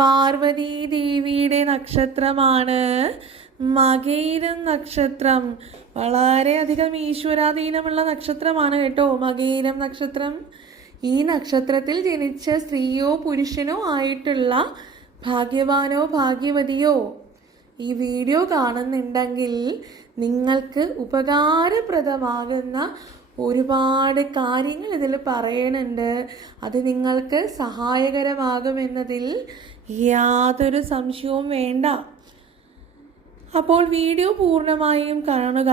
പാർവതി ദേവിയുടെ നക്ഷത്രമാണ് മകയിരം നക്ഷത്രം. വളരെയധികം ഈശ്വരാധീനമുള്ള നക്ഷത്രമാണ് കേട്ടോ മകയിരം നക്ഷത്രം. ഈ നക്ഷത്രത്തിൽ ജനിച്ച സ്ത്രീയോ പുരുഷനോ ആയിട്ടുള്ള ഭാഗ്യവാനോ ഭാഗ്യവതിയോ ഈ വീഡിയോ കാണുന്നുണ്ടെങ്കിൽ നിങ്ങൾക്ക് ഉപകാരപ്രദമാകുന്ന ഒരുപാട് കാര്യങ്ങൾ ഇതിൽ പറയുന്നുണ്ട്. അത് നിങ്ങൾക്ക് സഹായകരമാകുമെന്നതിൽ യാതൊരു സംശയവും വേണ്ട. അപ്പോൾ വീഡിയോ പൂർണ്ണമായും കാണുക.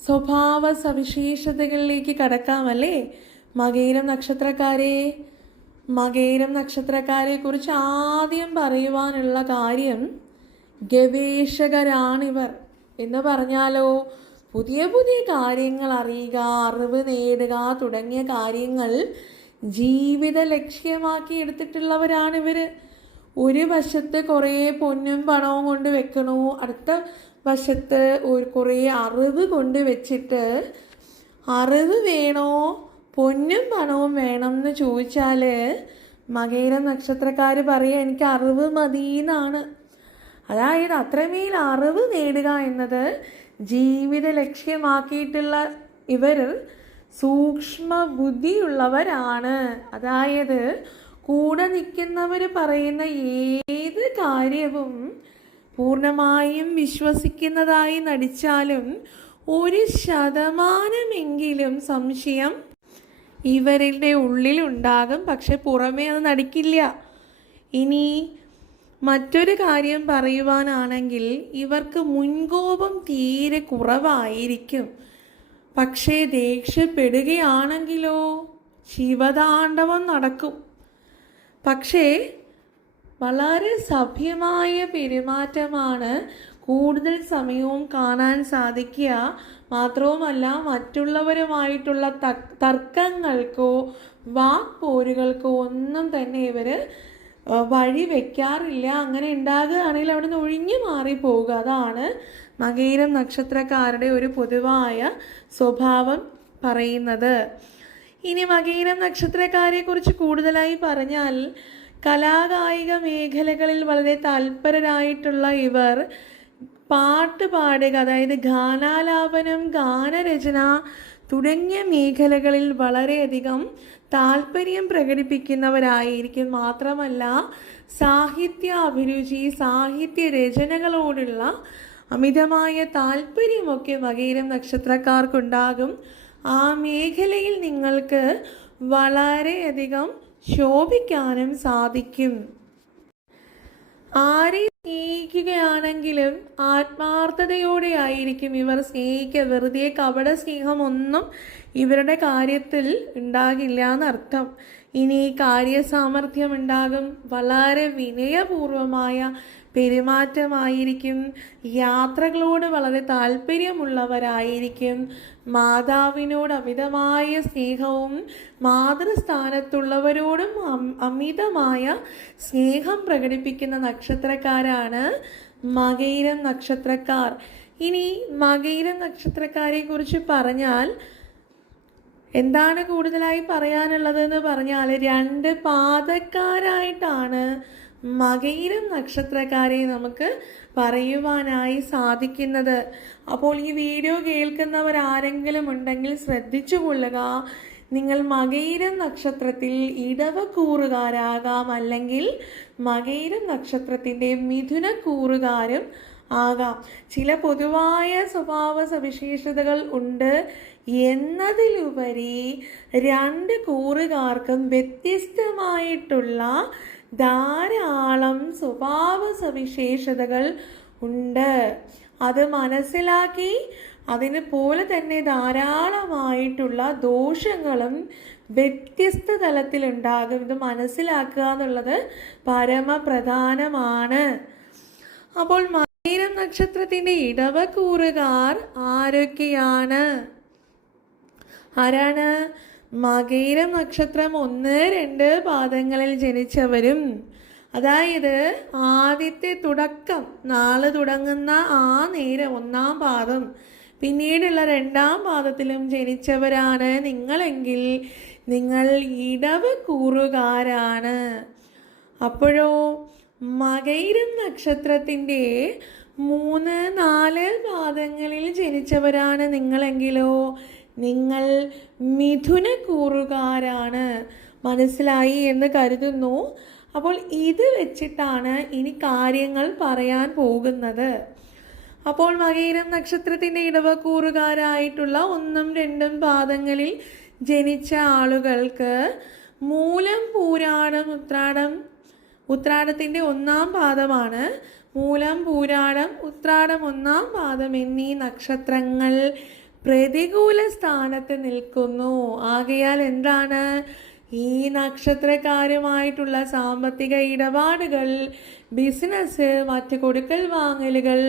സ്വഭാവ സവിശേഷതകളിലേക്ക് കടക്കാമല്ലേ? മകയിരം നക്ഷത്രക്കാരെ കുറിച്ച് ആദ്യം പറയുവാനുള്ള കാര്യം, ഗവേഷകരാണിവർ എന്ന് പറഞ്ഞാലോ. പുതിയ പുതിയ കാര്യങ്ങൾ അറിയുക, അറിവ് നേടുക തുടങ്ങിയ കാര്യങ്ങൾ ജീവിത ലക്ഷ്യമാക്കി എടുത്തിട്ടുള്ളവരാണിവർ. ഒരു വശത്ത് കുറേ പൊന്നും പണവും കൊണ്ട് വെക്കണു, അടുത്ത വശത്ത് കുറേ അറിവ് കൊണ്ട് വെച്ചിട്ട് അറിവ് വേണോ പൊന്നും പണവും വേണം എന്ന് ചോദിച്ചാൽ മകയിരം നക്ഷത്രക്കാർ പറയുക എനിക്ക് അറിവ് മതിയെന്നാണ്. അതായത് അത്രമേൽ അറിവ് നേടുക എന്നത് ജീവിത ലക്ഷ്യമാക്കിയിട്ടുള്ള ഇവർ സൂക്ഷ്മ ബുദ്ധിയുള്ളവരാണ്. അതായത് കൂടെ നിൽക്കുന്നവർ പറയുന്ന ഏത് കാര്യവും പൂർണ്ണമായും വിശ്വസിക്കുന്നതായി നടിച്ചാലും 1% സംശയം ഇവരുടെ ഉള്ളിലുണ്ടാകും. പക്ഷെ പുറമേ അത് നടിക്കില്ല. ഇനി മറ്റൊരു കാര്യം പറയുവാനാണെങ്കിൽ ഇവർക്ക് മുൻകോപം തീരെ കുറവായിരിക്കും. പക്ഷേ ദേഷ്യപ്പെടുകയാണെങ്കിലോ ശിവതാണ്ഡവം നടക്കും. പക്ഷേ വളരെ സഭ്യമായ പെരുമാറ്റമാണ് കൂടുതൽ സമയവും കാണാൻ സാധിക്കുക. മാത്രവുമല്ല മറ്റുള്ളവരുമായിട്ടുള്ള തർക്കങ്ങൾക്കോ വാക്പോരുകൾക്കോ ഒന്നും തന്നെ ഇവർ വഴി വെക്കാറില്ല. അങ്ങനെ ഉണ്ടാകുകയാണെങ്കിൽ അവിടെ നിന്ന് ഒഴിഞ്ഞു മാറിപ്പോവുക. അതാണ് മകയിരം നക്ഷത്രക്കാരുടെ ഒരു പൊതുവായ സ്വഭാവം പറയുന്നത്. ഇനി മകയിരം നക്ഷത്രക്കാരെ കുറിച്ച് കൂടുതലായി പറഞ്ഞാൽ കലാകായിക മേഖലകളിൽ വളരെ തൽപരരായിട്ടുള്ള ഇവർ പാട്ട് പാടുക, അതായത് ഗാനാലാപനം, ഗാനരചന തുടങ്ങിയ മേഖലകളിൽ വളരെയധികം താല്പര്യം പ്രകടിപ്പിക്കുന്നവരായിരിക്കും. മാത്രമല്ല സാഹിത്യ അഭിരുചി, സാഹിത്യ രചനകളോടുള്ള അമിതമായ താല്പര്യമൊക്കെ മകയിരം നക്ഷത്രക്കാർക്കുണ്ടാകും. ആ മേഖലയിൽ നിങ്ങൾക്ക് വളരെയധികം ശോഭിക്കാനും സാധിക്കും. ആരെ സ്നേഹിക്കുകയാണെങ്കിലും ആത്മാർത്ഥതയോടെ ആയിരിക്കും ഇവർ സ്നേഹിക്കുക. വെറുതെ കപട സ്നേഹമൊന്നും ഇവരുടെ കാര്യത്തിൽ ഉണ്ടാകില്ല എന്നർത്ഥം. ഇനി കാര്യസാമർഥ്യം ഉണ്ടാകും. വളരെ വിനയപൂർവമായ പെരുമാറ്റമായിരിക്കും. യാത്രകളോട് വളരെ താല്പര്യമുള്ളവരായിരിക്കും. മാതാവിനോട് അമിതമായ സ്നേഹവും മാതൃസ്ഥാനത്തുള്ളവരോടും അമിതമായ സ്നേഹം പ്രകടിപ്പിക്കുന്ന നക്ഷത്രക്കാരാണ് മകയിരം നക്ഷത്രക്കാർ. ഇനി മകയിരം നക്ഷത്രക്കാരെ കുറിച്ച് പറഞ്ഞാൽ എന്താണ് കൂടുതലായി പറയാനുള്ളത് എന്ന് പറഞ്ഞാൽ 2 പാദക്കാരായിട്ടാണ് മകയിരം നക്ഷത്രക്കാരെ നമുക്ക് പറയുവാനായി സാധിക്കുന്നത്. അപ്പോൾ ഈ വീഡിയോ കേൾക്കുന്നവർ ആരെങ്കിലും ഉണ്ടെങ്കിൽ ശ്രദ്ധിച്ചു കൊള്ളുക. നിങ്ങൾ മകയിരം നക്ഷത്രത്തിൽ ഇടവക്കൂറുകാരാകാം, അല്ലെങ്കിൽ മകയിരം നക്ഷത്രത്തിൻ്റെ മിഥുനക്കൂറുകാരും ആകാം. ചില പൊതുവായ സ്വഭാവ സവിശേഷതകൾ ഉണ്ട് എന്നതിലുപരി 2 കൂറുകാർക്കും വ്യത്യസ്തമായിട്ടുള്ള ധാരാളം സ്വഭാവ സവിശേഷതകൾ ഉണ്ട്. അത് മനസ്സിലാക്കി അതിന് പോലെ തന്നെ ധാരാളമായിട്ടുള്ള ദോഷങ്ങളും വ്യത്യസ്ത തലത്തിലുണ്ടാകും. ഇത് മനസ്സിലാക്കുക എന്നുള്ളത് പരമപ്രധാനമാണ്. അപ്പോൾ മകയിരം നക്ഷത്രത്തിൻ്റെ ഇടവക്കൂറുകാർ ആരൊക്കെയാണ്? ആരാണ്? മകയിരം നക്ഷത്രം 1, 2 പാദങ്ങളിൽ ജനിച്ചവരും, അതായത് ആദ്യത്തെ തുടക്കം നാള് തുടങ്ങുന്ന ആ നേരം 1-ാം പാദം, പിന്നീടുള്ള 2-ാം പാദത്തിലും ജനിച്ചവരാണ് നിങ്ങളെങ്കിൽ നിങ്ങൾ ഇടവക്കൂറുകാരാണ്. അപ്പോഴോ മകയിരം നക്ഷത്രത്തിൻ്റെ 3-4 പാദങ്ങളിൽ ജനിച്ചവരാണ് നിങ്ങളെങ്കിലോ നിങ്ങൾ മിഥുനക്കൂറുകാരാണ്. മനസ്സിലായി എന്ന് കരുതുന്നു. അപ്പോൾ ഇത് വെച്ചിട്ടാണ് ഇനി കാര്യങ്ങൾ പറയാൻ പോകുന്നത്. അപ്പോൾ മകയിരം നക്ഷത്രത്തിൻ്റെ ഇടവക്കൂറുകാരായിട്ടുള്ള 1-2 പാദങ്ങളിൽ ജനിച്ച ആളുകൾക്ക് മൂലം, പൂരാടം, ഉത്രാടത്തിൻ്റെ 1-ാം പാദമാണ്. മൂലം, പൂരാടം, ഉത്രാടം 1-ാം പാദം എന്നീ നക്ഷത്രങ്ങൾ പ്രതികൂല സ്ഥാനത്ത് നിൽക്കുന്നു. ആകയാൽ എന്താണ് ഈ നക്ഷത്രക്കാരുമായിട്ടുള്ള സാമ്പത്തിക ഇടപാടുകൾ, ബിസിനസ്, മറ്റ് കൊടുക്കൽ വാങ്ങലുകൾ,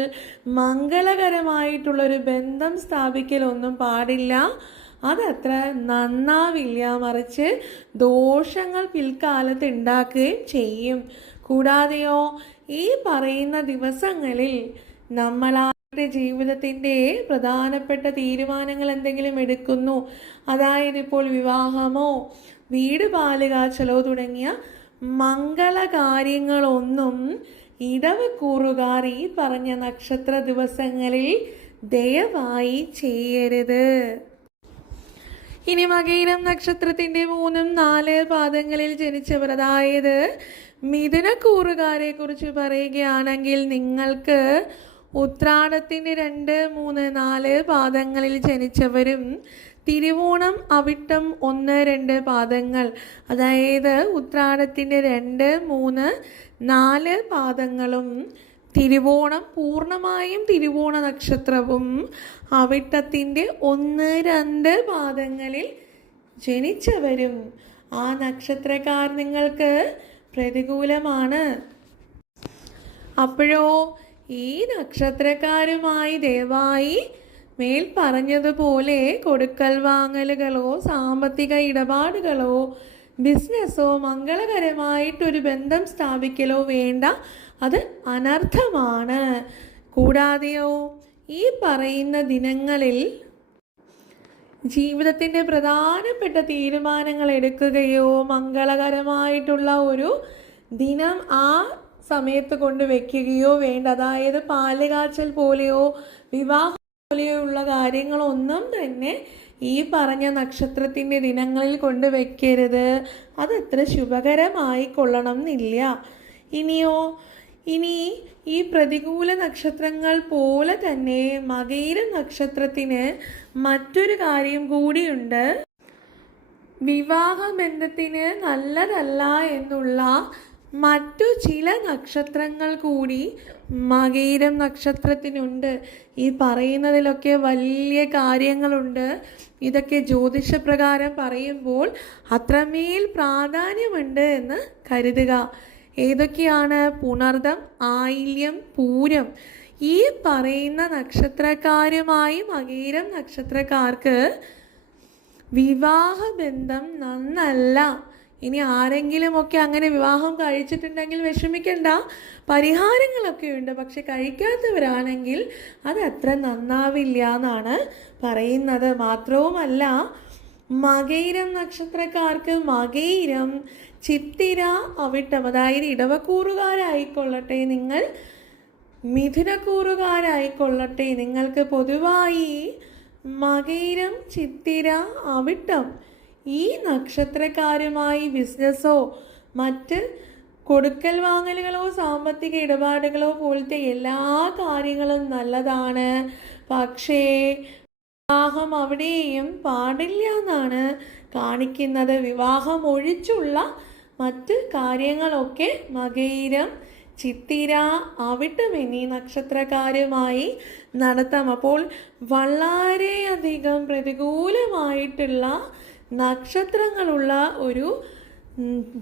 മംഗളകരമായിട്ടുള്ളൊരു ബന്ധം സ്ഥാപിക്കലൊന്നും പാടില്ല. അതത്ര നന്നാവില്ല, മറിച്ച് ദോഷങ്ങൾ പിൽക്കാലത്ത് ഉണ്ടാക്കുകയും ചെയ്യും. കൂടാതെയോ ഈ പറയുന്ന ദിവസങ്ങളിൽ നമ്മളാരുടെ ജീവിതത്തിൻ്റെ പ്രധാനപ്പെട്ട തീരുമാനങ്ങൾ എന്തെങ്കിലും എടുക്കുന്നു, അതായത് ഇപ്പോൾ വിവാഹമോ വീട് പാലുകാച്ചലോ തുടങ്ങിയ മംഗളകാര്യങ്ങളൊന്നും ഇടവക്കൂറുകാർ ഈ പറഞ്ഞ നക്ഷത്ര ദിവസങ്ങളിൽ ദയവായി ചെയ്യരുത്. ഇനി മകയിരം നക്ഷത്രത്തിൻ്റെ 3-4 പാദങ്ങളിൽ ജനിച്ചവർ, അതായത് മിഥുനക്കൂറുകാരെ കുറിച്ച് പറയുകയാണെങ്കിൽ നിങ്ങൾക്ക് ഉത്രാടത്തിൻ്റെ 2, 3, 4 പാദങ്ങളിൽ ജനിച്ചവരും തിരുവോണം, അവിട്ടം 1, 2 പാദങ്ങൾ, അതായത് ഉത്രാടത്തിൻ്റെ 2, 3, 4 പാദങ്ങളും തിരുവോണം പൂർണ്ണമായും തിരുവോണ നക്ഷത്രവും അവിട്ടത്തിൻ്റെ 1, 2 പാദങ്ങളിൽ ജനിച്ചവരും ആ നക്ഷത്രക്കാർ നിങ്ങൾക്ക് പ്രതികൂലമാണ്. അപ്പോഴോ ഈ നക്ഷത്രക്കാരുമായി ദയവായി മേൽ പറഞ്ഞതുപോലെ കൊടുക്കൽ വാങ്ങലുകളോ സാമ്പത്തിക ഇടപാടുകളോ ബിസിനസ്സോ മംഗളകരമായിട്ടൊരു ബന്ധം സ്ഥാപിക്കലോ വേണ്ട. അത് അനർത്ഥമാണ്. കൂടാതെയോ ഈ പറയുന്ന ദിനങ്ങളിൽ ജീവിതത്തിൻ്റെ പ്രധാനപ്പെട്ട തീരുമാനങ്ങൾ എടുക്കുകയോ മംഗളകരമായിട്ടുള്ള ഒരു ദിനം ആ സമയത്ത് കൊണ്ട് വയ്ക്കുകയോ വേണ്ട. അതായത് പാലുകാച്ചൽ പോലെയോ വിവാഹം പോലെയോ ഉള്ള കാര്യങ്ങളൊന്നും തന്നെ ഈ പറഞ്ഞ നക്ഷത്രത്തിൻ്റെ ദിനങ്ങളിൽ കൊണ്ട് വയ്ക്കരുത്. അതത്ര ശുഭകരമായി കൊള്ളണം എന്നില്ല. ഇനി ഈ പ്രതികൂല നക്ഷത്രങ്ങൾ പോലെ തന്നെ മകയിര നക്ഷത്രത്തിന് മറ്റൊരു കാര്യം കൂടിയുണ്ട്. വിവാഹബന്ധത്തിന് നല്ലതല്ല എന്നുള്ള മറ്റു ചില നക്ഷത്രങ്ങൾ കൂടി മകയിരം നക്ഷത്രത്തിനുണ്ട്. ഈ പറയുന്നതിലൊക്കെ വലിയ കാര്യങ്ങളുണ്ട്. ഇതൊക്കെ ജ്യോതിഷപ്രകാരം പറയുമ്പോൾ അത്രമേൽ പ്രാധാന്യമുണ്ട് എന്ന് കരുതുക. ഏതൊക്കെയാണ്? പുണർദം, ആയില്യം, പൂരം. ഈ പറയുന്ന നക്ഷത്രക്കാരുമായി മകയിരം നക്ഷത്രക്കാർക്ക് വിവാഹബന്ധം നന്നല്ല. ഇനി ആരെങ്കിലുമൊക്കെ അങ്ങനെ വിവാഹം കഴിച്ചിട്ടുണ്ടെങ്കിൽ വിഷമിക്കണ്ട, പരിഹാരങ്ങളൊക്കെ ഉണ്ട്. പക്ഷെ കഴിക്കാത്തവരാണെങ്കിൽ അത് അത്ര നന്നാവില്ല എന്നാണ് പറയുന്നത്. മാത്രവുമല്ല, മകയിരം നക്ഷത്രക്കാർക്ക് മകയിരം, ചിത്തിര, അവിട്ടം, അതായത് ഇടവക്കൂറുകാരായിക്കൊള്ളട്ടെ, നിങ്ങൾ മിഥുനക്കൂറുകാരായിക്കൊള്ളട്ടെ, നിങ്ങൾക്ക് പൊതുവായി മകയിരം, ചിത്തിര, അവിട്ടം ഈ നക്ഷത്രക്കാരുമായി ബിസിനസ്സോ മറ്റ് കൊടുക്കൽ വാങ്ങലുകളോ സാമ്പത്തിക ഇടപാടുകളോ പോലത്തെ എല്ലാ കാര്യങ്ങളും നല്ലതാണ്. പക്ഷേ വിവാഹം അവിടെയും പാടില്ല എന്നാണ് കാണിക്കുന്നത്. വിവാഹം ഒഴിച്ചുള്ള മറ്റ് കാര്യങ്ങളൊക്കെ മകയിരം, ചിത്തിര, അവിട്ടം എന്നീ നക്ഷത്രക്കാരുമായി നടത്താം. അപ്പോൾ വളരെയധികം പ്രതികൂലമായിട്ടുള്ള നക്ഷത്രങ്ങളുള്ള ഒരു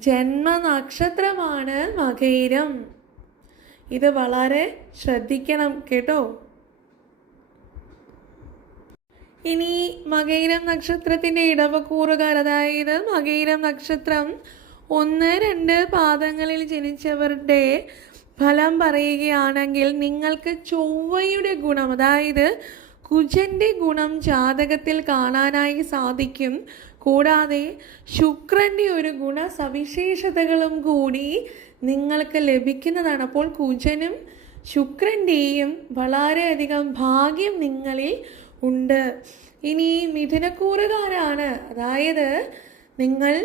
ജന്മനക്ഷത്രമാണ് മകയിരം. ഇത് വളരെ ശ്രദ്ധിക്കണം കേട്ടോ. ഇനി മകയിരം നക്ഷത്രത്തിൻ്റെ ഇടവക്കൂറുകാർ, അതായത് മകയിരം നക്ഷത്രം 1-2 പാദങ്ങളിൽ ജനിച്ചവരുടെ ഫലം പറയുകയാണെങ്കിൽ നിങ്ങൾക്ക് ചൊവ്വയുടെ ഗുണം, അതായത് കുജൻ്റെ ഗുണം ജാതകത്തിൽ കാണാനായി സാധിക്കും. കൂടാതെ ശുക്രൻ്റെ ഒരു ഗുണസവിശേഷതകളും കൂടി നിങ്ങൾക്ക് ലഭിക്കുന്നതാണ്. അപ്പോൾ കുജനും ശുക്രൻ്റെയും വളരെയധികം ഭാഗ്യം നിങ്ങളിൽ ഉണ്ട്. ഇനി മിഥുനക്കൂറുകാരാണ്, അതായത് നിങ്ങൾ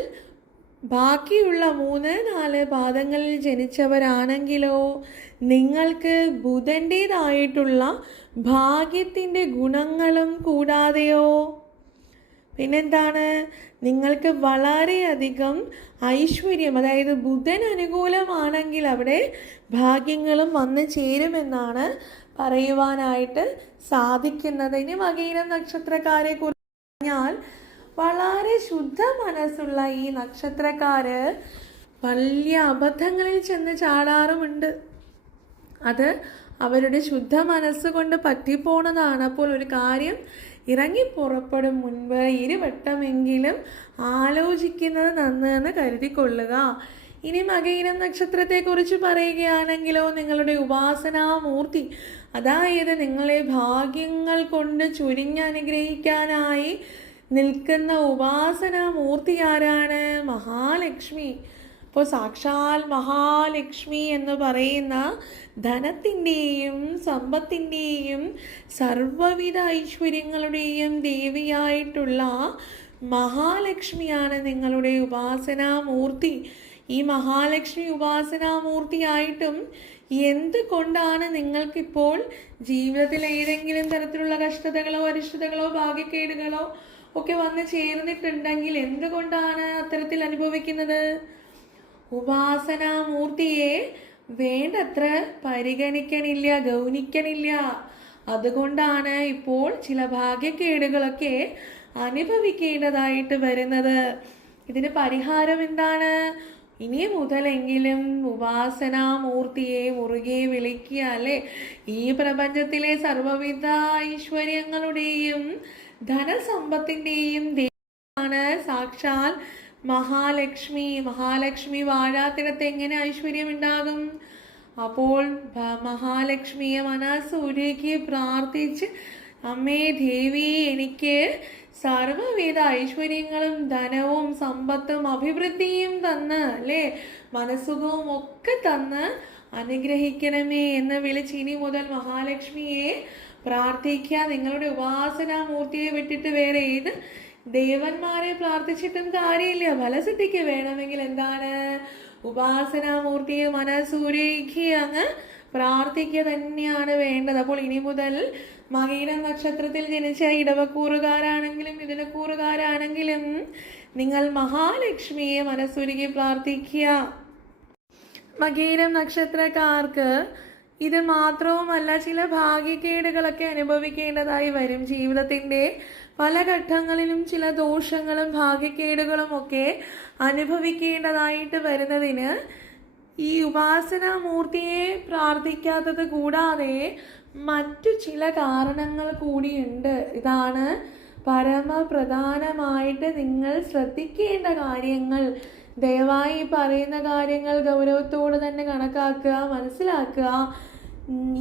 ബാക്കിയുള്ള 3-4 പാദങ്ങളിൽ ജനിച്ചവരാണെങ്കിലോ നിങ്ങൾക്ക് ബുധൻ്റേതായിട്ടുള്ള ഭാഗ്യത്തിൻ്റെ ഗുണങ്ങളും കൂടാതെയോ പിന്നെന്താണ്, നിങ്ങൾക്ക് വളരെയധികം ഐശ്വര്യം, അതായത് ബുധൻ അനുകൂലമാണെങ്കിൽ അവിടെ ഭാഗ്യങ്ങളും വന്നു ചേരുമെന്നാണ് പറയുവാനായിട്ട് സാധിക്കുന്നത്. ഇനി മകയിരം നക്ഷത്രക്കാരെ കുറിച്ച് പറഞ്ഞാൽ വളരെ ശുദ്ധ മനസ്സുള്ള ഈ നക്ഷത്രക്കാര് വലിയ അബദ്ധങ്ങളിൽ ചെന്ന് ചാടാറുമുണ്ട്. അത് അവരുടെ ശുദ്ധ മനസ്സുകൊണ്ട് പറ്റിപ്പോണതാണ്. അപ്പോൾ ഒരു കാര്യം ഇറങ്ങി പുറപ്പെടും മുൻപ് ഇരുവട്ടമെങ്കിലും ആലോചിക്കുന്നത് നന്നെന്ന് കരുതിക്കൊള്ളുക. ഇനി മകയിരം നക്ഷത്രത്തെക്കുറിച്ച് പറയുകയാണെങ്കിലോ നിങ്ങളുടെ ഉപാസനാമൂർത്തി, അതായത് നിങ്ങളെ ഭാഗ്യങ്ങൾ കൊണ്ട് ചുരിഞ്ഞനുഗ്രഹിക്കാനായി നിൽക്കുന്ന ഉപാസനാമൂർത്തി ആരാണ്? മഹാലക്ഷ്മി. അപ്പോൾ സാക്ഷാൽ മഹാലക്ഷ്മി എന്ന് പറയുന്ന ധനത്തിൻ്റെയും സമ്പത്തിൻ്റെയും സർവ്വവിധ ഐശ്വര്യങ്ങളുടെയും ദേവിയായിട്ടുള്ള മഹാലക്ഷ്മിയാണ് നിങ്ങളുടെ ഉപാസനാമൂർത്തി. ഈ മഹാലക്ഷ്മി ഉപാസനാമൂർത്തിയായിട്ടും എന്തുകൊണ്ടാണ് നിങ്ങൾക്കിപ്പോൾ ജീവിതത്തിൽ ഏതെങ്കിലും തരത്തിലുള്ള കഷ്ടതകളോ അരിഷ്ടതകളോ ഭാഗ്യക്കേടുകളോ ഒക്കെ വന്ന് ചേർന്നിട്ടുണ്ടെങ്കിൽ എന്തുകൊണ്ടാണ് അത്തരത്തിൽ അനുഭവിക്കുന്നത്? ഉപാസനാമൂർത്തിയെ വേണ്ടത്ര പരിഗണിക്കണില്ല, ഗൗനിക്കണില്ല. അതുകൊണ്ടാണ് ഇപ്പോൾ ചില ഭാഗ്യക്കേടുകളൊക്കെ അനുഭവിക്കേണ്ടതായിട്ട് വരുന്നത്. ഇതിന് പരിഹാരം എന്താണ്? ഇനി മുതലെങ്കിലും ഉപാസനാമൂർത്തിയെ മുറുകെ വിളിക്കുക, അല്ലേ? ഈ പ്രപഞ്ചത്തിലെ സർവ്വവിധ ഐശ്വര്യങ്ങളുടെയും ധനസമ്പത്തിൻ്റെയും ദേവിയാണ് സാക്ഷാൽ മഹാലക്ഷ്മി. മഹാലക്ഷ്മി വാഴാത്തിടത്ത് എങ്ങനെ ഐശ്വര്യം ഉണ്ടാകും? അപ്പോൾ മഹാലക്ഷ്മിയെ മനസ്സുരുക്കി പ്രാർത്ഥിച്ച്, അമ്മേ ദേവി, എനിക്ക് സർവ്വവിധ ഐശ്വര്യങ്ങളും ധനവും സമ്പത്തും അഭിവൃദ്ധിയും തന്ന്, അല്ലേ, മനസ്സുഖവും ഒക്കെ തന്ന് അനുഗ്രഹിക്കണമേ എന്ന് വിളിച്ച് ഇനി മുതൽ മഹാലക്ഷ്മിയെ പ്രാർത്ഥിക്കുക. നിങ്ങളുടെ ഉപാസനാമൂർത്തിയെ വിട്ടിട്ട് വേറെ ഏത് ദേവന്മാരെ പ്രാർത്ഥിച്ചിട്ടും കാര്യമില്ല. ഫലസിദ്ധിക്ക് വേണമെങ്കിൽ എന്താണ്? ഉപാസനാമൂർത്തിയെ മനസ്സുരുക്കി അങ്ങ് പ്രാർത്ഥിക്കുക തന്നെയാണ് വേണ്ടത്. അപ്പോൾ ഇനി മുതൽ മകയിരം നക്ഷത്രത്തിൽ ജനിച്ച ഇടവക്കൂറുകാരാണെങ്കിലും മിഥുനക്കൂറുകാരാണെങ്കിലും നിങ്ങൾ മഹാലക്ഷ്മിയെ മനസ്സുരുക്കി പ്രാർത്ഥിക്കുക. മകയിരം നക്ഷത്രക്കാർക്ക് ഇത് മാത്രവുമല്ല, ചില ഭാഗ്യക്കേടുകളൊക്കെ അനുഭവിക്കേണ്ടതായി വരും. ജീവിതത്തിൻ്റെ പല ഘട്ടങ്ങളിലും ചില ദോഷങ്ങളും ഭാഗ്യക്കേടുകളും ഒക്കെ അനുഭവിക്കേണ്ടതായിട്ട് വരുന്നതിന് ഈ ഉപാസനാമൂർത്തിയെ പ്രാർത്ഥിക്കാത്തത് കൂടാതെ മറ്റു ചില കാരണങ്ങൾ കൂടിയുണ്ട്. ഇതാണ് പരമപ്രധാനമായിട്ട് നിങ്ങൾ ശ്രദ്ധിക്കേണ്ട കാര്യങ്ങൾ. ദയവായി പറയുന്ന കാര്യങ്ങൾ ഗൗരവത്തോടെ തന്നെ കണക്കാക്കുക, മനസ്സിലാക്കുക.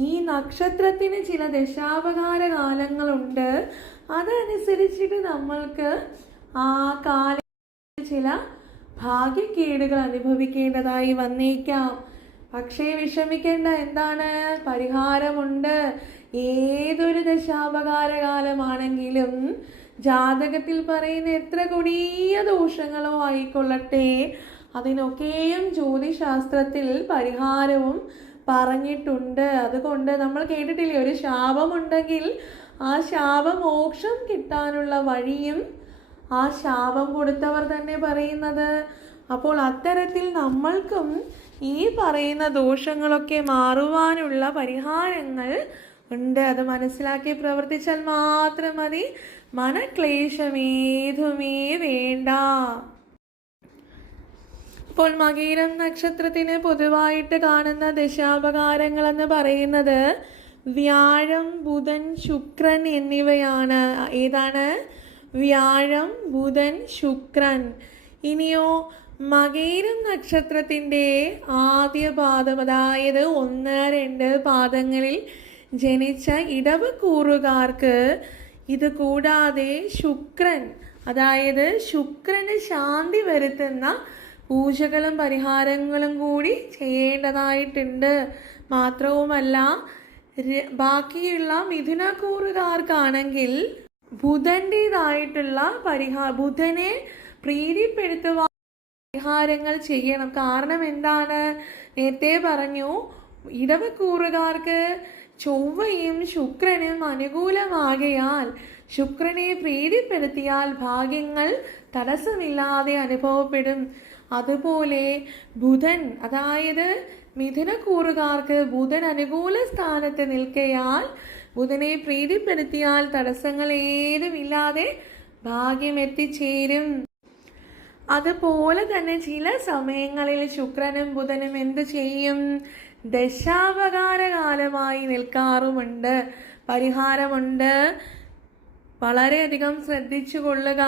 ഈ നക്ഷത്രത്തിന് ചില ദശാവതാര കാലങ്ങളുണ്ട്. അതനുസരിച്ചിട്ട് നമ്മൾക്ക് ആ കാലത്തിൽ ചില ഭാഗ്യക്കേടുകൾ അനുഭവിക്കേണ്ടതായി വന്നേക്കാം. പക്ഷേ വിഷമിക്കേണ്ട, എന്താണ്? പരിഹാരമുണ്ട്. ഏതൊരു ദശാവതാര കാലമാണെങ്കിലും ജാതകത്തിൽ പറയുന്ന എത്ര കൊടിയ ദോഷങ്ങളോ ആയിക്കൊള്ളട്ടെ, അതിനൊക്കെയും ജ്യോതിശാസ്ത്രത്തിൽ പരിഹാരവും പറഞ്ഞിട്ടുണ്ട്. അതുകൊണ്ട് നമ്മൾ കേട്ടിട്ടില്ലേ, ഒരു ശാപമുണ്ടെങ്കിൽ ആ ശാപമോക്ഷം കിട്ടാനുള്ള വഴിയും ആ ശാപം കൊടുത്തവർ തന്നെ പറയുന്നത്. അപ്പോൾ അത്തരത്തിൽ നമ്മൾക്കും ഈ പറയുന്ന ദോഷങ്ങളൊക്കെ മാറുവാനുള്ള പരിഹാരങ്ങൾ ഉണ്ട്. അത് മനസ്സിലാക്കി പ്രവർത്തിച്ചാൽ മാത്രം മതി. മനക്ലേശമേതുമേ വേണ്ട. ഇപ്പോൾ മകയിരം നക്ഷത്രത്തിന് പൊതുവായിട്ട് കാണുന്ന ദശാപകാരങ്ങൾ എന്ന് പറയുന്നത് വ്യാഴം, ബുധൻ, ശുക്രൻ എന്നിവയാണ്. ഏതാണ്? വ്യാഴം, ബുധൻ, ശുക്രൻ. ഇനിയോ മകയിരം നക്ഷത്രത്തിൻ്റെ ആദ്യ പാദം, അതായത് 1-2 പാദങ്ങളിൽ ജനിച്ച ഇടവക്കൂറുകാർക്ക് ഇത് കൂടാതെ ശുക്രൻ, അതായത് ശുക്രന് ശാന്തി വരുത്തുന്ന പൂജകളും പരിഹാരങ്ങളും കൂടി ചെയ്യേണ്ടതായിട്ടുണ്ട്. മാത്രവുമല്ല ബാക്കിയുള്ള മിഥുനക്കൂറുകാർക്കാണെങ്കിൽ ബുധൻ്റെതായിട്ടുള്ള ബുധനെ പ്രീതിപ്പെടുത്തുവാൻ പരിഹാരങ്ങൾ ചെയ്യണം. കാരണം എന്താണ്? നേരത്തെ പറഞ്ഞു, ഇടവക്കൂറുകാർക്ക് ചൊവ്വയും ശുക്രനും അനുകൂലമാകയാൽ ശുക്രനെ പ്രീതിപ്പെടുത്തിയാൽ ഭാഗ്യങ്ങൾ തടസ്സമില്ലാതെ അനുഭവപ്പെടും. അതുപോലെ ബുധൻ, അതായത് മിഥുനക്കൂറുകാർക്ക് ബുധൻ അനുകൂല സ്ഥാനത്ത് നിൽക്കയാൽ ബുധനെ പ്രീതിപ്പെടുത്തിയാൽ തടസ്സങ്ങൾ ഏതുമില്ലാതെ ഭാഗ്യം എത്തിച്ചേരും. അതുപോലെ തന്നെ ചില സമയങ്ങളിൽ ശുക്രനും ബുധനും എന്ത് ചെയ്യും? ദശാവതാരകാലമായി നിൽക്കാറുമുണ്ട്. പരിഹാരമുണ്ട്. വളരെയധികം ശ്രദ്ധിച്ചു കൊള്ളുക.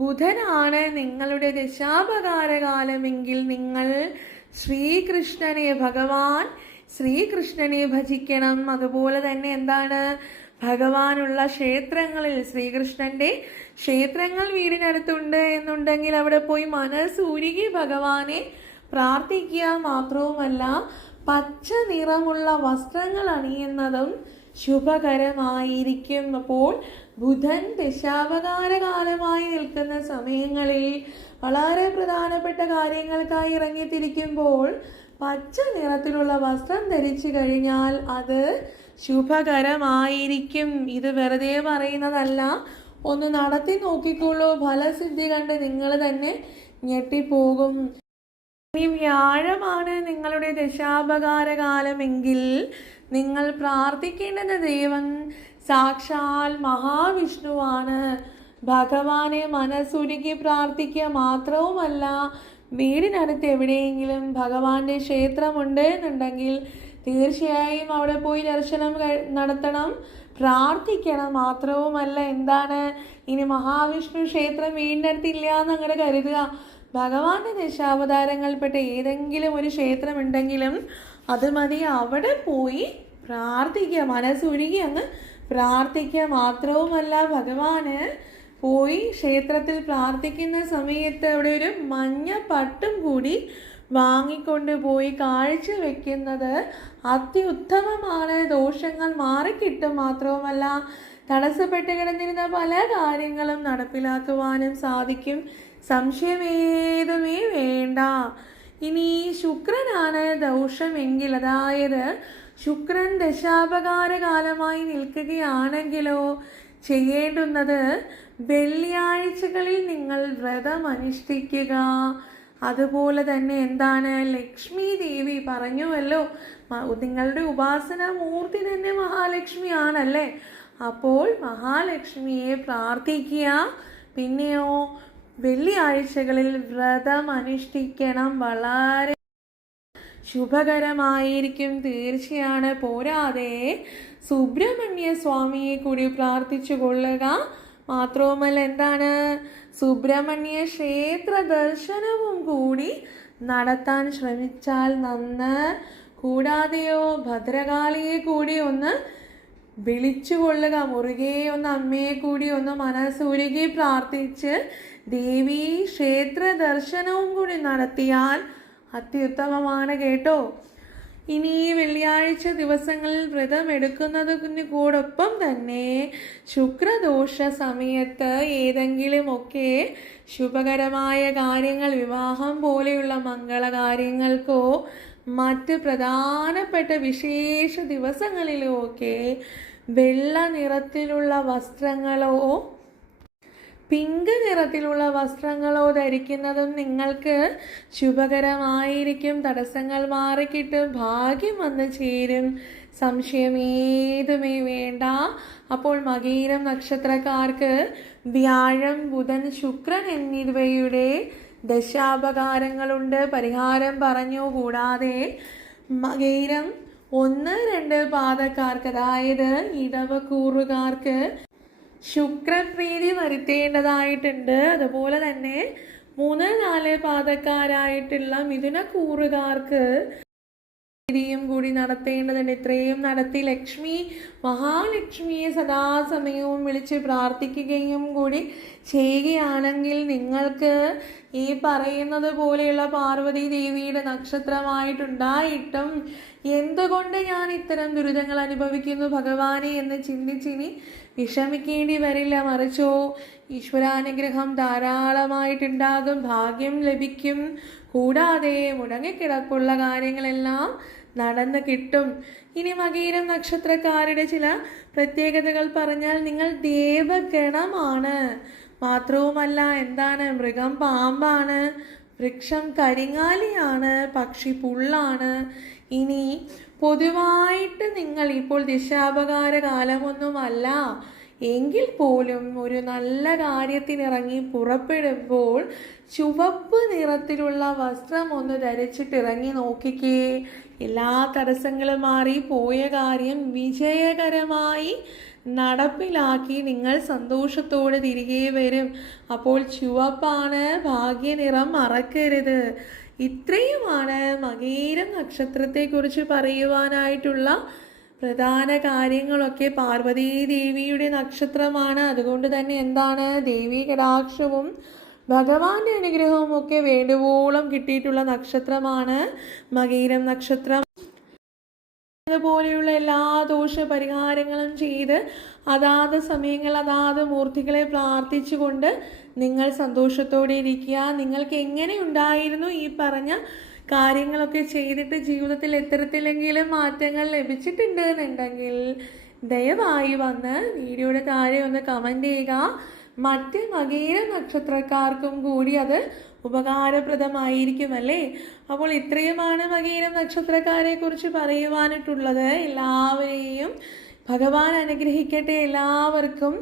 ബുധനാണ് നിങ്ങളുടെ ദശാവതാരകാലമെങ്കിൽ നിങ്ങൾ ഭഗവാൻ ശ്രീകൃഷ്ണനെ ഭജിക്കണം. അതുപോലെ തന്നെ എന്താണ്? ഭഗവാനുള്ള ക്ഷേത്രങ്ങളിൽ, ശ്രീകൃഷ്ണന്റെ ക്ഷേത്രങ്ങൾ വീടിനടുത്തുണ്ട് എന്നുണ്ടെങ്കിൽ അവിടെ പോയി മനസ്സുരുകി ഭഗവാനെ പ്രാർത്ഥിക്കുക. മാത്രവുമല്ല പച്ച നിറമുള്ള വസ്ത്രങ്ങൾ അണിയുന്നതും ശുഭകരമായിരിക്കും. അപ്പോൾ ബുധൻ ദശാവതാരകാലമായി നിൽക്കുന്ന സമയങ്ങളിൽ വളരെ പ്രധാനപ്പെട്ട കാര്യങ്ങൾക്കായി ഇറങ്ങിത്തിരിക്കുമ്പോൾ പച്ച നിറത്തിലുള്ള വസ്ത്രം ധരിച്ചു കഴിഞ്ഞാൽ അത് ശുഭകരമായിരിക്കും. ഇത് വെറുതെ പറയുന്നതല്ല, ഒന്ന് നടത്തി നോക്കിക്കോളൂ. ഫലസിദ്ധി കണ്ട് നിങ്ങൾ തന്നെ ഞെട്ടിപ്പോകും. ഇനി വ്യാഴമാണ് നിങ്ങളുടെ ദശാപകാരകാലമെങ്കിൽ നിങ്ങൾ പ്രാർത്ഥിക്കേണ്ടുന്ന ദൈവം സാക്ഷാൽ മഹാവിഷ്ണുവാണ്. ഭഗവാനെ മനസ്സുരുക്കി പ്രാർത്ഥിക്കുക. മാത്രവുമല്ല വീടിനടുത്ത് എവിടെയെങ്കിലും ഭഗവാന്റെ ക്ഷേത്രമുണ്ട് എന്നുണ്ടെങ്കിൽ തീർച്ചയായും അവിടെ പോയി ദർശനം നടത്തണം, പ്രാർത്ഥിക്കണം. മാത്രവുമല്ല എന്താണ്, ഇനി മഹാവിഷ്ണു ക്ഷേത്രം വീടിനടുത്തില്ല എന്നങ്ങനെ കരുതുക. ഭഗവാന്റെ ദശാവതാരങ്ങളിൽപ്പെട്ട ഏതെങ്കിലും ഒരു ക്ഷേത്രം ഉണ്ടെങ്കിലും അത് മതി, അവിടെ പോയി പ്രാർത്ഥിക്കുക, മനസ്സുരുകി അങ്ങ് പ്രാർത്ഥിക്കുക. മാത്രവുമല്ല ഭഗവാന് പോയി ക്ഷേത്രത്തിൽ പ്രാർത്ഥിക്കുന്ന സമയത്ത് അവിടെ ഒരു മഞ്ഞ പട്ടും കൂടി വാങ്ങിക്കൊണ്ട് പോയി കാഴ്ച വെക്കുന്നത് അത്യുത്തമമാണ്. ദോഷങ്ങൾ മാറിക്കിട്ടും. മാത്രവുമല്ല തടസ്സപ്പെട്ട് കിടന്നിരുന്ന പല കാര്യങ്ങളും നടപ്പിലാക്കുവാനും സാധിക്കും. സംശയമേതുമേ വേണ്ട. ഇനി ശുക്രനാണ് ദോഷമെങ്കിൽ, അതായത് ശുക്രൻ ദശാപകാരകാലമായി നിൽക്കുകയാണെങ്കിലോ ചെയ്യേണ്ടുന്നത് വെള്ളിയാഴ്ചകളിൽ നിങ്ങൾ വ്രതം അനുഷ്ഠിക്കുക. അതുപോലെ തന്നെ എന്താണ്, ലക്ഷ്മി ദേവി പറഞ്ഞുവല്ലോ, നിങ്ങളുടെ ഉപാസന മൂർത്തി തന്നെ മഹാലക്ഷ്മിയാണല്ലേ. അപ്പോൾ മഹാലക്ഷ്മിയെ പ്രാർത്ഥിക്കുക. പിന്നെയോ വെള്ളിയാഴ്ചകളിൽ വ്രതം അനുഷ്ഠിക്കണം. വളരെ ശുഭകരമായിരിക്കും, തീർച്ചയാണ്. പോരാതെ സുബ്രഹ്മണ്യ സ്വാമിയെ കൂടി പ്രാർത്ഥിച്ചു കൊള്ളുക. മാത്രവുമല്ല എന്താണ്, സുബ്രഹ്മണ്യ ക്ഷേത്ര ദർശനവും കൂടി നടത്താൻ ശ്രമിച്ചാൽ നന്ന്. കൂടാതെയോ ഭദ്രകാളിയെ കൂടി ഒന്ന് വിളിച്ചു കൊള്ളുക. മുറുകെ ഒന്ന് അമ്മയെ കൂടി ഒന്ന് മനസ്സുരുകി പ്രാർത്ഥിച്ച് ദേവീ ക്ഷേത്ര ദർശനവും കൂടി നടത്തിയാൽ അത്യുത്തമമാണ് കേട്ടോ. ഇനി വെള്ളിയാഴ്ച ദിവസങ്ങളിൽ വ്രതം എടുക്കുന്നതിന് കൂടൊപ്പം തന്നെ ശുക്രദോഷ സമയത്ത് ഏതെങ്കിലുമൊക്കെ ശുഭകരമായ കാര്യങ്ങൾ, വിവാഹം പോലെയുള്ള മംഗളകാര്യങ്ങൾക്കോ മറ്റ് പ്രധാനപ്പെട്ട വിശേഷ ദിവസങ്ങളിലോ ഒക്കെ വെള്ള നിറത്തിലുള്ള വസ്ത്രങ്ങളോ പിങ്ക് നിറത്തിലുള്ള വസ്ത്രങ്ങളോ ധരിക്കുന്നതും നിങ്ങൾക്ക് ശുഭകരമായിരിക്കും. തടസ്സങ്ങൾ മാറിക്കിട്ടും, ഭാഗ്യം വന്നു ചേരും. സംശയമേതുമേ വേണ്ട. അപ്പോൾ മകീരം നക്ഷത്രക്കാർക്ക് വ്യാഴം, ബുധൻ, ശുക്രൻ എന്നിവയുടെ ദശാപകാരങ്ങളുണ്ട്. പരിഹാരം പറഞ്ഞു. കൂടാതെ മകീരം 1, 2 പാദക്കാർക്ക്, അതായത് ഇടവക്കൂറുകാർക്ക് ശുക്രപ്രീതി വരുത്തേണ്ടതായിട്ടുണ്ട്. അതുപോലെ തന്നെ 3, 4 പാദക്കാരായിട്ടുള്ള മിഥുനക്കൂറുകാർക്ക് യും കൂടി നടത്തേണ്ടതുണ്ട്. ഇത്രയും നടത്തി ലക്ഷ്മി മഹാലക്ഷ്മിയെ സദാസമയവും വിളിച്ച് പ്രാർത്ഥിക്കുകയും കൂടി ചെയ്യുകയാണെങ്കിൽ നിങ്ങൾക്ക് ഈ പറയുന്നത് പോലെയുള്ള പാർവതി ദേവിയുടെ നക്ഷത്രമായിട്ടുണ്ടായിട്ടും എന്തുകൊണ്ട് ഞാൻ ഇത്തരം ദുരിതങ്ങൾ അനുഭവിക്കുന്നു ഭഗവാനെ എന്ന് ചിന്തിച്ചിനി വിഷമിക്കേണ്ടി വരില്ല. മറിച്ചോ ഈശ്വരാനുഗ്രഹം ധാരാളമായിട്ടുണ്ടാകും, ഭാഗ്യം ലഭിക്കും. കൂടാതെ മുടങ്ങിക്കിടപ്പുള്ള കാര്യങ്ങളെല്ലാം നടന്ന് കിട്ടും. ഇനി മകീരം നക്ഷത്രക്കാരുടെ ചില പ്രത്യേകതകൾ പറഞ്ഞാൽ, നിങ്ങൾ ദേവഗണമാണ്. മാത്രവുമല്ല, എന്താണ്, മൃഗം പാമ്പാണ്, വൃക്ഷം കരിങ്ങാലിയാണ്, പക്ഷി പുള്ളാണ്. ഇനി പൊതുവായിട്ട് നിങ്ങൾ ഇപ്പോൾ ദിശാപകാര കാലമൊന്നുമല്ല എങ്കിൽ പോലും ഒരു നല്ല കാര്യത്തിനിറങ്ങി പുറപ്പെടുമ്പോൾ ചുവപ്പ് നിറത്തിലുള്ള വസ്ത്രം ഒന്ന് ധരിച്ചിട്ടിറങ്ങി നോക്കിക്കേ. എല്ലാ തടസ്സങ്ങളും മാറി പോയ കാര്യം വിജയകരമായി നടപ്പിലാക്കി നിങ്ങൾ സന്തോഷത്തോടെ തിരികെ വരും. അപ്പോൾ ചുവപ്പാണ് ഭാഗ്യനിറം, മറക്കരുത്. ഇത്രയുമാണ് മകീരം നക്ഷത്രത്തെക്കുറിച്ച് പറയുവാനായിട്ടുള്ള പ്രധാന കാര്യങ്ങളൊക്കെ. പാർവതീ ദേവിയുടെ നക്ഷത്രമാണ്. അതുകൊണ്ട് തന്നെ എന്താണ്, ദേവീ കടാക്ഷവും ഭഗവാന്റെ അനുഗ്രഹവും ഒക്കെ വേണ്ടുവോളം കിട്ടിയിട്ടുള്ള നക്ഷത്രമാണ് മകീരം നക്ഷത്രം. അതുപോലെയുള്ള എല്ലാ ദോഷ പരിഹാരങ്ങളും ചെയ്ത് അതാത് സമയങ്ങൾ അതാത് മൂർത്തികളെ പ്രാർത്ഥിച്ചുകൊണ്ട് നിങ്ങൾ സന്തോഷത്തോടെ ഇരിക്കുക. നിങ്ങൾക്ക് എങ്ങനെ ഉണ്ടായിരുന്നു ഈ പറഞ്ഞ കാര്യങ്ങളൊക്കെ ചെയ്തിട്ട് ജീവിതത്തിൽ എത്തരത്തിലെങ്കിലും മാറ്റങ്ങൾ ലഭിച്ചിട്ടുണ്ട് എന്നുണ്ടെങ്കിൽ ദയവായി വന്ന് വീഡിയോയുടെ താഴെ ഒന്ന് കമൻറ്റ് ചെയ്യുക. മറ്റ് മകീര നക്ഷത്രക്കാർക്കും കൂടി അത് ഉപകാരപ്രദമായിരിക്കുമല്ലേ. അപ്പോൾ ഇത്രയുമാണ് മകീരം നക്ഷത്രക്കാരെ കുറിച്ച് പറയുവാനായിട്ടുള്ളത്. എല്ലാവരെയും ഭഗവാൻ അനുഗ്രഹിക്കട്ടെ, എല്ലാവർക്കും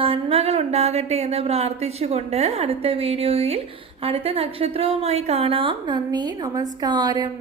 നന്മകൾ ഉണ്ടാകട്ടെ എന്ന് പ്രാർത്ഥിച്ചുകൊണ്ട് അടുത്ത വീഡിയോയിൽ അടുത്ത നക്ഷത്രവുമായി കാണാം. നന്ദി, നമസ്കാരം.